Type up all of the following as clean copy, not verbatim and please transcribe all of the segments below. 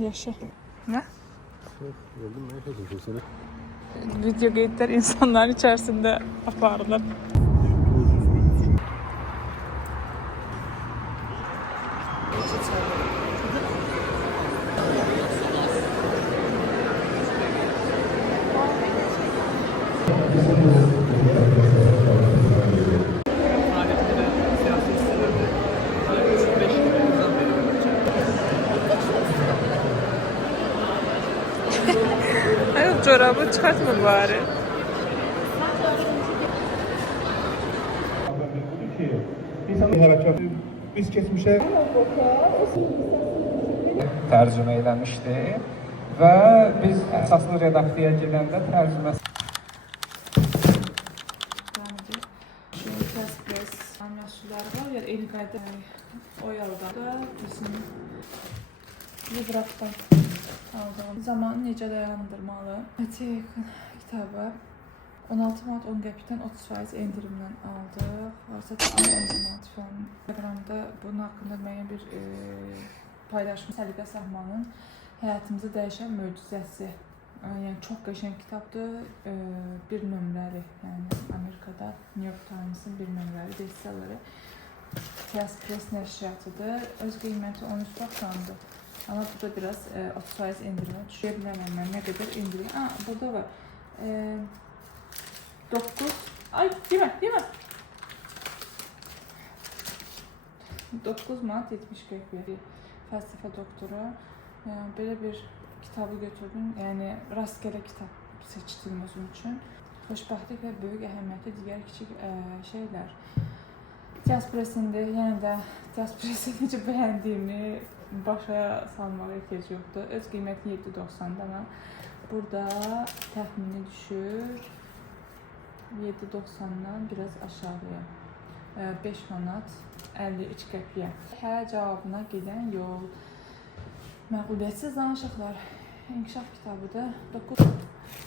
Yaşa. Ne? Gördüm ben çekmişim seni. Video qeydlər insanların içərisində aparılır. Hayır, çorabı çıkartma bari. Biz keçmişə tərcümə eləmişdi və biz əsaslı redaksiyaya gedəndə tərcümə Tez məşğulları var, yəni eyni qayda o yolda da bizim Libraqdan aldığım zamanı necə dayandırmalı. Ətik kitabı 16 manat 10 qəpikdən 30% endirimlə aldıq. Varsa da 10 manat falan. Instagramda bunun haqqında müəyyən bir paylaşma. Səliqə Səhmanın həyatımızı dəyişən möcüzəsi. Yəni çox qəşəng kitabdır. Bir nömrəli, yəni Amerikada New York Times'ın bir nömrəli bestselleri. Teas Press nəşriyatıdır. Öz qiyməti 13 baxsandır. Ama burada biraz 30% indirime düşüyor. Bilmem ne kadar indiriyor. Aa, burada var. 9. Ay yeme. 9 manat 70 qəpik. Felsefe doktoru. Yani böyle bir kitabı götürdüm. Yani rastgele kitap seçtim özüm için. Xoşbəxtlik və böyük əhəmiyyətli digər kiçik şeyler. Teas Press'ində, yəni də Teas Press'i necə bəyəndiyimi başa salmağa ehtiyac yoxdur. Öz qiyməti 7.90'dan ama burada təxmini düşür 7.90'dan biraz aşağıya. 5 manat 53 qəpiyə. Hə cavabına gedən yol. Məğlubiyyətsiz danışıqlar. İnkişaf kitabıdır. 9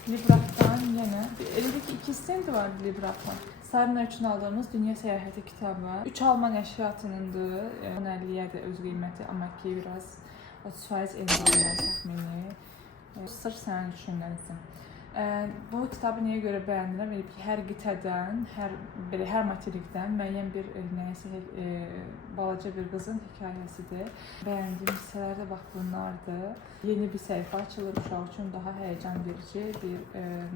Libraqdan yenə. Elə ki 2 sent var Libraqdan. Sarına üçün aldığımız Dünya Səyahəti kitabı. 3 Alman nəşriyyatınındır. 10.50-yə öz qiyməti, amma ki biraz 30% endirimlər təxmini. Sırf sənin düşündənizim. Bu kitabı niyə görə bəyəndirəm? Hər qitədən, hər materikdən müəyyən bir nəyəsə balaca bir qızın hekayəsidir. Bəyəndiyim hissələr də bax bunlardır. Yeni bir səhifə açılır uşaq üçün daha həyəcan verici bir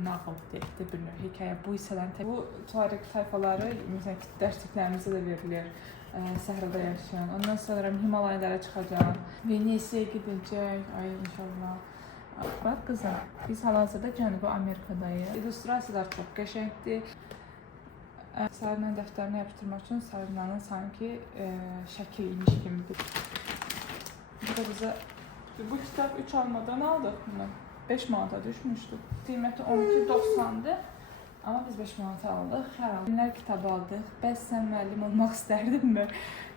nağıl deyildi, bir növ hekayə. Bu hissələrin bu tarix sayfaları məsələn dərsliklərimizdə də verilir. Səhrada yaşayan. Ondan sonra Himalaylara çıxacaq. Venesiyaya gedəcək. Ay inşallah. Bak kızım, biz hal-hazırda Cənubi Amerikadayıq. İllustrasiyalar çox qəşəngdir. Sarınan dəftərini yapışdırmaq üçün sarınanın sanki şəkil imiş kimidir. Burada bize bu kitap 3 almadan aldıq bunu. 5 manata düşmüşdü. Qiyməti 12.90'dı. Ama biz 5 manata aldıq. Hər an dinlər kitabı aldıq. Bəs sən müəllim olmaq istərdinmi?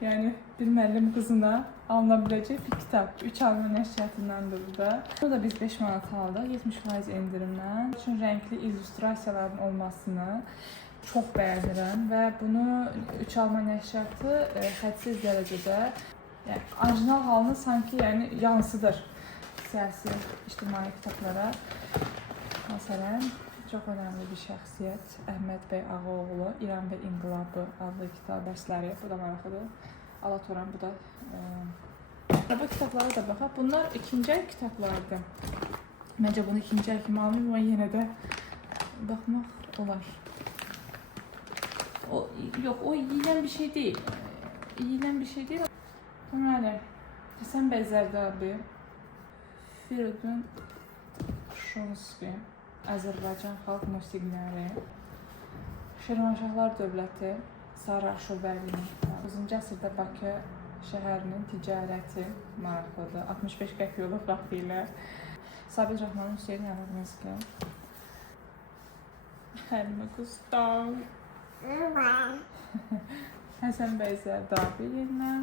Yəni bir müəllim qızına alınabiləcək bir kitab. 3 Alman nəşriyyatındandır bu da. Bunu da biz 5 manata aldıq. 70% endirimlə. Üçün rəngli illüstrasiyaların olmasını çox bəyənirəm və bunu 3 Alman nəşriyyatı hədsiz dərəcədə yəni orijinal halını sanki yəni yansıdır siyasi, ictimai kitablara. Məsələn, çok önemli bir şəxsiyyət Əhməd bəy Ağaoğlu İran və İnqilabı adlı kitab dərsləri. Bu da maraqlıdır. Alatoran bu da. Bu kitablara da baxaq. Bunlar ikinci el kitablardır. Məncə bunu ikinci el kimi almayayım ama yenə də baxmaq olar. Yok o yiyilən bir şey değil. Yiyilən bir şey değil. Deməli, Həsən bəy Zərdabi, Firidun Şunski, Azərbaycan xalq musiqiləri, Şirvanşahlar dövləti, Sara Şubəlinin 9-cu əsrdə Bakı şəhərinin ticarəti maraqlıdır. 65 qəpik olub vaxtı ilə. Sabit Rəhmanın Hüseyin Ərəbinski, Həlimə Qustav, Həsən bəy Zərdabi yenə.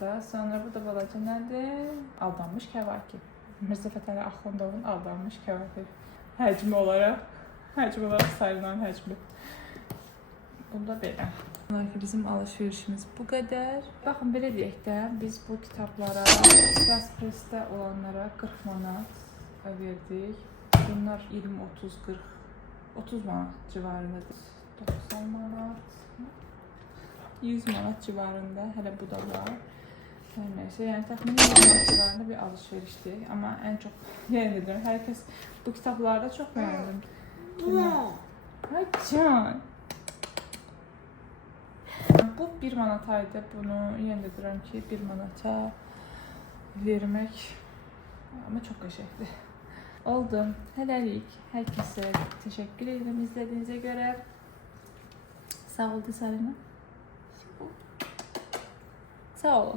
Daha sonra bu da balaca nədir? Aldanmış Kəvakib. Mirzə Fətəli Axundovun Aldanmış Kəvakib. Həcmi olaraq sayılan həcmi. Bunda belə. Bunlar ki, bizim alışverişimiz bu qədər. Baxın, belə deyək də, biz bu kitablara, Express-Pressdə olanlara 40 manat verdik. Bunlar 20, 30, 40, 30 manat civarındadır. 90 manat, 100 manat civarında, hələ bu da var. Hər nəysə, yəni təxminən 100 manat civarında bir alışverişdir. Amma ən çox, yenə deyirəm, hər kəs bu kitablarda çox bəyəndim. Ay can! Bu 1 manataydı. Bunu yenə də deyirəm ki, 1 manata vermək amma çox qəşəngdir. Oldu. Hələlik hər kəsə təşəkkür edirəm izlədiyinizə görə. Sağ ol Desarina. Sağ ol.